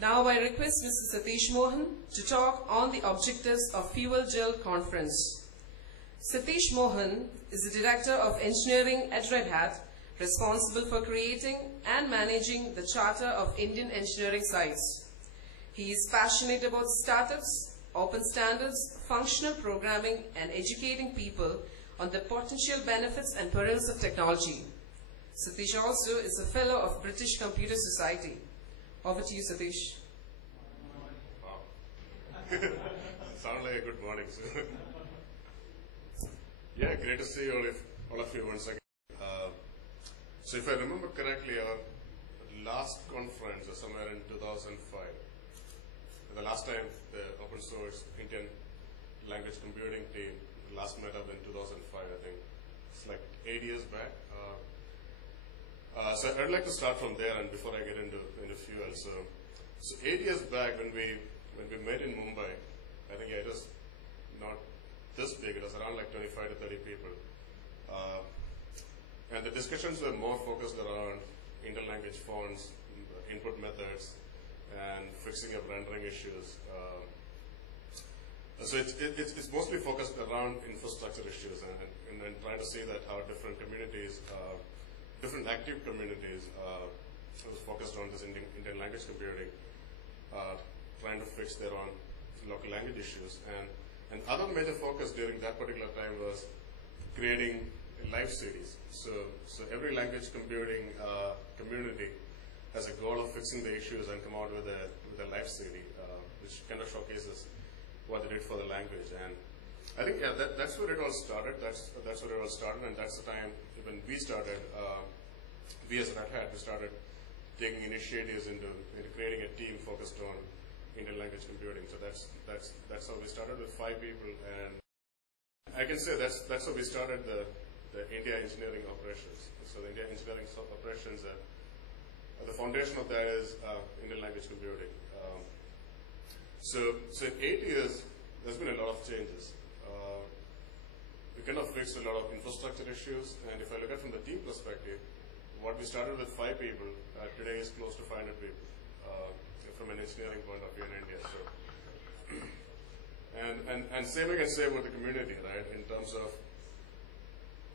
Now I request Mr. Satish Mohan to talk on the objectives of Fuel GILT conference. Satish Mohan is the Director of Engineering at Red Hat, responsible for creating and managing the Charter of Indian Engineering Sites. He is passionate about startups, open standards, functional programming, and educating people on the potential benefits and perils of technology. Satish also is a fellow of British Computer Society. Over to you, Satish. Wow. Sound like a good morning. Yeah, great to see all of you once again. So if I remember correctly, our last conference was somewhere in 2005. The last time the open source Indian language computing team last met up in 2005, I think. It's like 8 years back. So I'd like to start from there, and before I get into fuel. So 8 years back when we met in Mumbai, I think it was not this big. It was around like 25 to 30 people, and the discussions were more focused around interlanguage fonts, input methods, and fixing of rendering issues. So it's mostly focused around infrastructure issues and trying to see that how different communities, different active communities, was focused on this Indian language computing, trying to fix their own local language issues. And other major focus during that particular time was creating a live series. So every language computing community has a goal of fixing the issues and come out with a live series, which kind of showcases what they did for the language. And I think, yeah, that's where it all started. That's where it all started, and that's the time when we started, we as Red Hat, we started taking initiatives into creating a team focused on Indian language computing. So that's how we started with 5 people, and I can say that's how we started the India engineering operations. So the India engineering operations, the foundation of that is Indian language computing. So in 8 years, there's been a lot of changes. We kind of fixed a lot of infrastructure issues, and if I look at it from the team perspective, what we started with 5 people, today is close to 500 people from an engineering point of view in India. So, and same I can say about the community, right? In terms of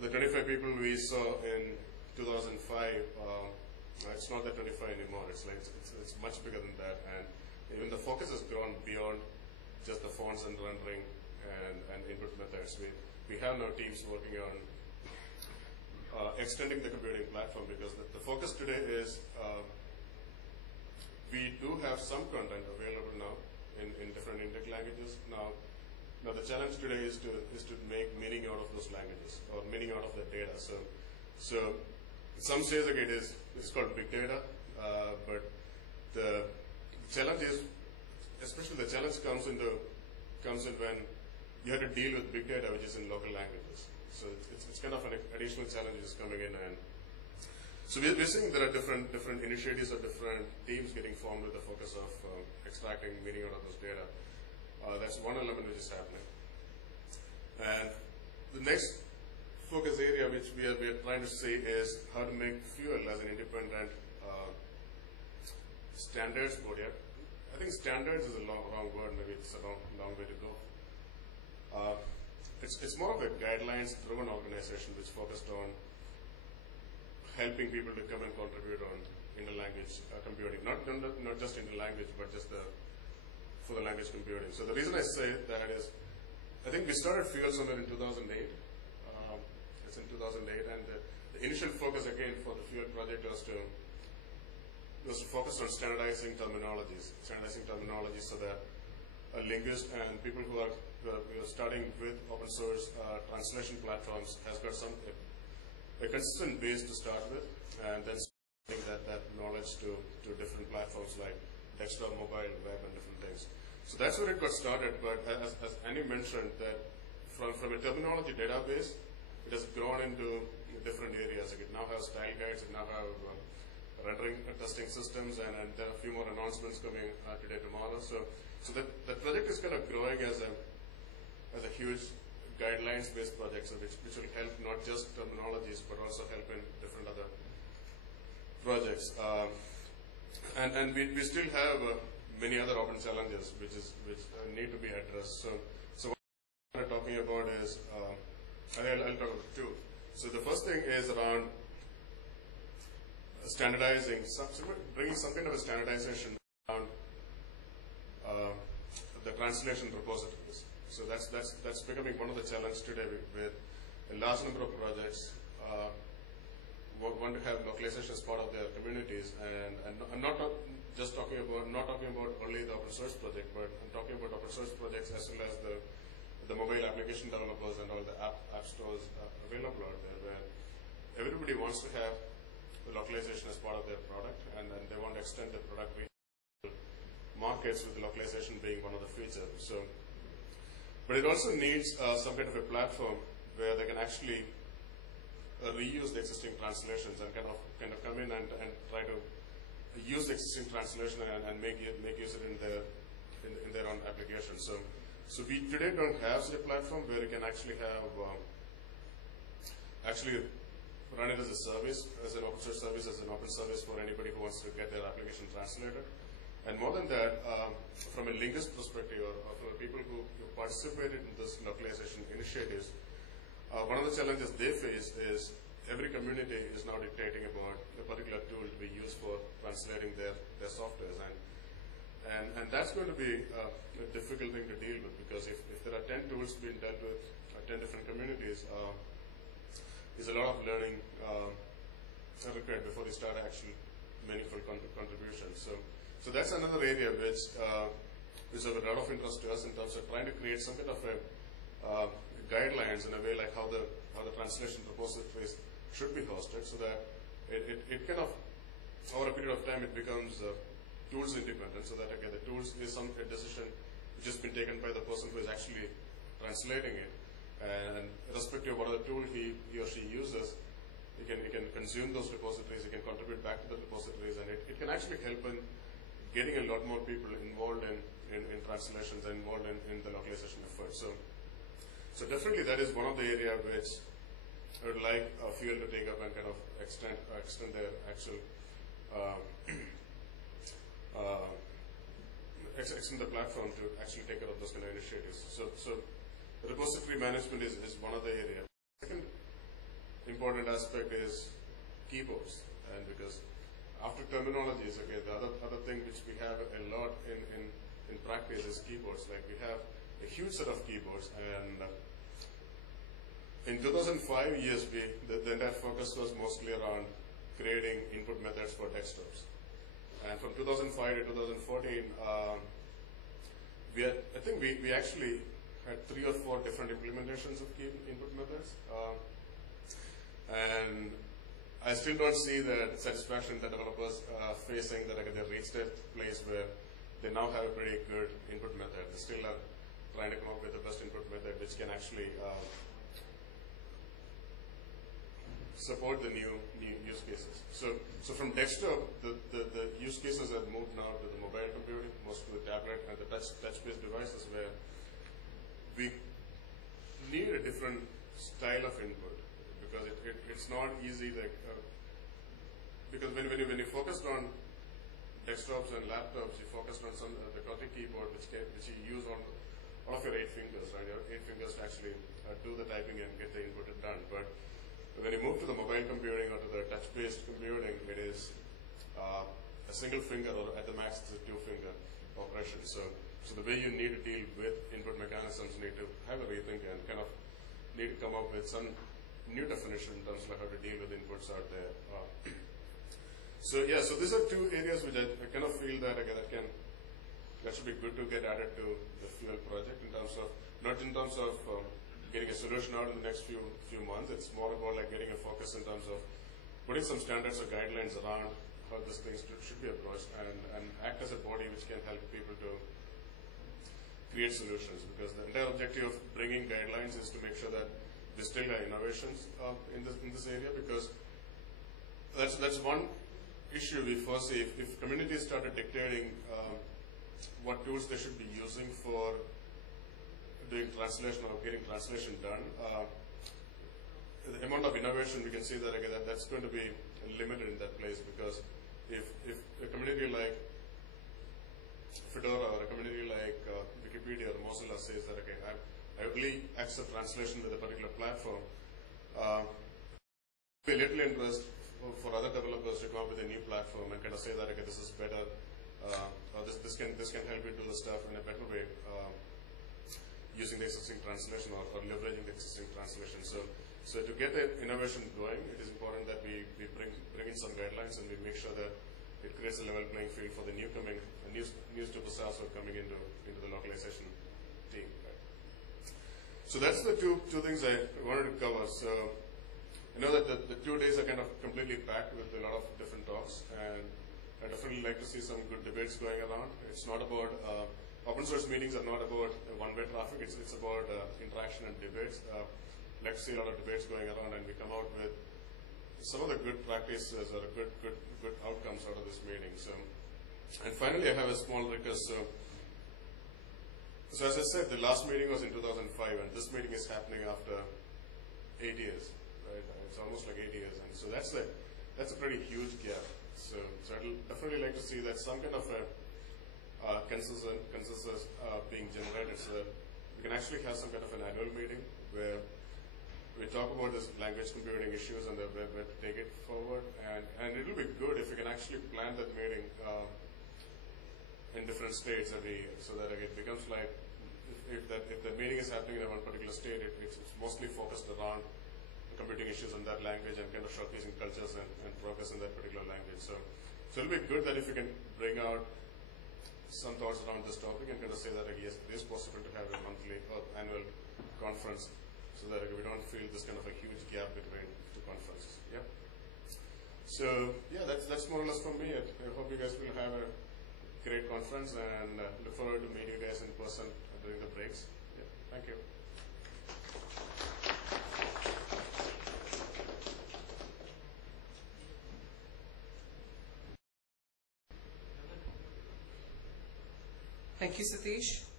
the 25 people we saw in 2005, it's not that 25 anymore. It's much bigger than that, and even the focus has grown beyond just the fonts and rendering and input methods. We have now teams working on extending the computing platform, because the focus today is we do have some content available now in different Indic languages. Now the challenge today is to make meaning out of those languages, or meaning out of the data. So in some says like it's called big data, but the challenge is, especially the challenge comes in when you have to deal with big data which is in local languages. So it's kind of an additional challenge is coming in, and so we're seeing there are different initiatives or different teams getting formed with the focus of extracting meaning out of those data. That's one element which is happening. And the next focus area which we are trying to see is how to make Fuel as an independent standards body. I think standards is a wrong word. Maybe it's a long way to go. It's more of a guidelines-driven organization which focused on helping people to come and contribute on Indian language computing, not just Indian language, but just for the language computing. So the reason I say that is, I think we started Fuel somewhere in 2008. It's in 2008, and the initial focus again for the Fuel project was to focus on standardizing terminologies so that a linguist and people who are starting with open source translation platforms has got a consistent base to start with, and then spreading that knowledge to different platforms like desktop, mobile, web, and different things. So that's where it got started. But as Annie mentioned, that from a terminology database, it has grown into different areas. Like it now has style guides, it now have rendering testing systems, and there are a few more announcements coming today, tomorrow. So the project is kind of growing as a huge guidelines-based project, so which will help not just terminologies, but also help in different other projects. And we still have many other open challenges which need to be addressed. So what I'm talking about is, I'll talk about two. So the first thing is around standardizing, bringing some kind of a standardization around the translation repositories. So that's becoming one of the challenges today with a large number of projects want to have localization as part of their communities, and I'm not just talking about only the open source project, but I'm talking about open source projects as well as the mobile application developers and all the app stores available out there, where everybody wants to have the localization as part of their product, and they want to extend the product reach to markets with the localization being one of the features. So, but it also needs some kind of a platform where they can actually reuse the existing translations and kind of come in and try to use the existing translation and make use of it in their own application. So we today don't have such a platform where you can actually have run it as a service, as an open source service, as an open service for anybody who wants to get their application translated. And more than that, from a linguist perspective, or from the people who participated in this localization initiatives, one of the challenges they face is every community is now dictating about a particular tool to be used for translating their softwares, and that's going to be a difficult thing to deal with, because if there are 10 tools being dealt with 10 different communities, there's a lot of learning required before they start actual meaningful contributions. So that's another area which is of a lot of interest to us in terms of trying to create some kind of a guidelines in a way like how the translation repositories should be hosted, so that it kind of, over a period of time, it becomes tools independent, so that again the tools is a decision which has been taken by the person who is actually translating it, and irrespective of what other tool he or she uses, he can consume those repositories, he can contribute back to the repositories, and it can actually help in getting a lot more people involved in translations and involved in the localization effort. So definitely that is one of the areas which I would like Fuel to take up and kind of extend their actual extend the platform to actually take care of those kind of initiatives. So repository management is one of the areas. Second important aspect is keyboards, and because after terminologies, okay, the other thing which we have a lot in practice is keyboards. Like we have a huge set of keyboards, and in 2005 ESB, the entire focus was mostly around creating input methods for desktops. And from 2005 to 2014, I think we actually had 3 or 4 different implementations of key input methods. And I still don't see the satisfaction that developers are facing, that they reached a place where they now have a pretty good input method. They still are trying to come up with the best input method which can actually support the new use cases. So from desktop, the use cases have moved now to the mobile computing, most to the tablet and the touch-based devices, where we need a different style of input, because it's not easy. Because when you focused on desktops and laptops, you focused on the QWERTY keyboard, which you use on all of your 8 fingers, right? Your 8 fingers to actually do the typing and get the input done. But when you move to the mobile computing or to the touch-based computing, it is a single finger, or at the max it's a 2-finger operation. So the way you need to deal with input mechanisms, you need to have a rethink and kind of need to come up with some new definition in terms of how to deal with inputs out there. So these are 2 areas which I kind of feel that that should be good to get added to the Fuel project, in terms of, not in terms of getting a solution out in the next few months. It's more about like getting a focus in terms of putting some standards or guidelines around how these things should be approached, and act as a body which can help people to create solutions. Because the entire objective of bringing guidelines is to make sure that we still have innovations in this area, because that's one issue we foresee. If communities started dictating what tools they should be using for doing translation or getting translation done, the amount of innovation, we can see that that's going to be limited in that place, because if a community like Fedora or a community like Wikipedia or Mozilla says that, okay, I really accept translation with a particular platform, be a little interest for other developers to come up with a new platform and kind of say that, okay, this is better, or this can help you do the stuff in a better way, using the existing translation or leveraging the existing translation. So to get the innovation going, it is important that we bring in some guidelines and we make sure that it creates a level playing field for the newcoming new superstars who are coming into the localization team. Right? So that's the two things I wanted to cover. So I know that the 2 days are kind of completely packed with a lot of different talks, and I definitely like to see some good debates going around. It's not about open source meetings are not about one-way traffic. It's about interaction and debates. Like to see a lot of debates going around, and we come out with some of the good practices or good outcomes out of this meeting. So, and finally, I have a small request. So as I said, the last meeting was in 2005, and this meeting is happening after 8 years. Right? It's almost like 8 years, and so that's a pretty huge gap. So I'd definitely like to see that some kind of a consensus being generated, so that we can actually have some kind of an annual meeting where we talk about this language computing issues and where to take it forward. And it will be good if we can actually plan that meeting in different states every year, so that it becomes like if the meeting is happening in one particular state, it's mostly focused around computing issues in that language and kind of showcasing cultures and progress in that particular language. So it'll be good that if we can bring out some thoughts around this topic and kind of say that, yes, it is possible to have a monthly or annual conference, so that we don't feel this kind of a huge gap between two conferences. Yeah. So yeah, that's more or less from me. I hope you guys will have a great conference, and look forward to meeting you guys in person during the breaks. Yeah. Thank you. Thank you, Satish.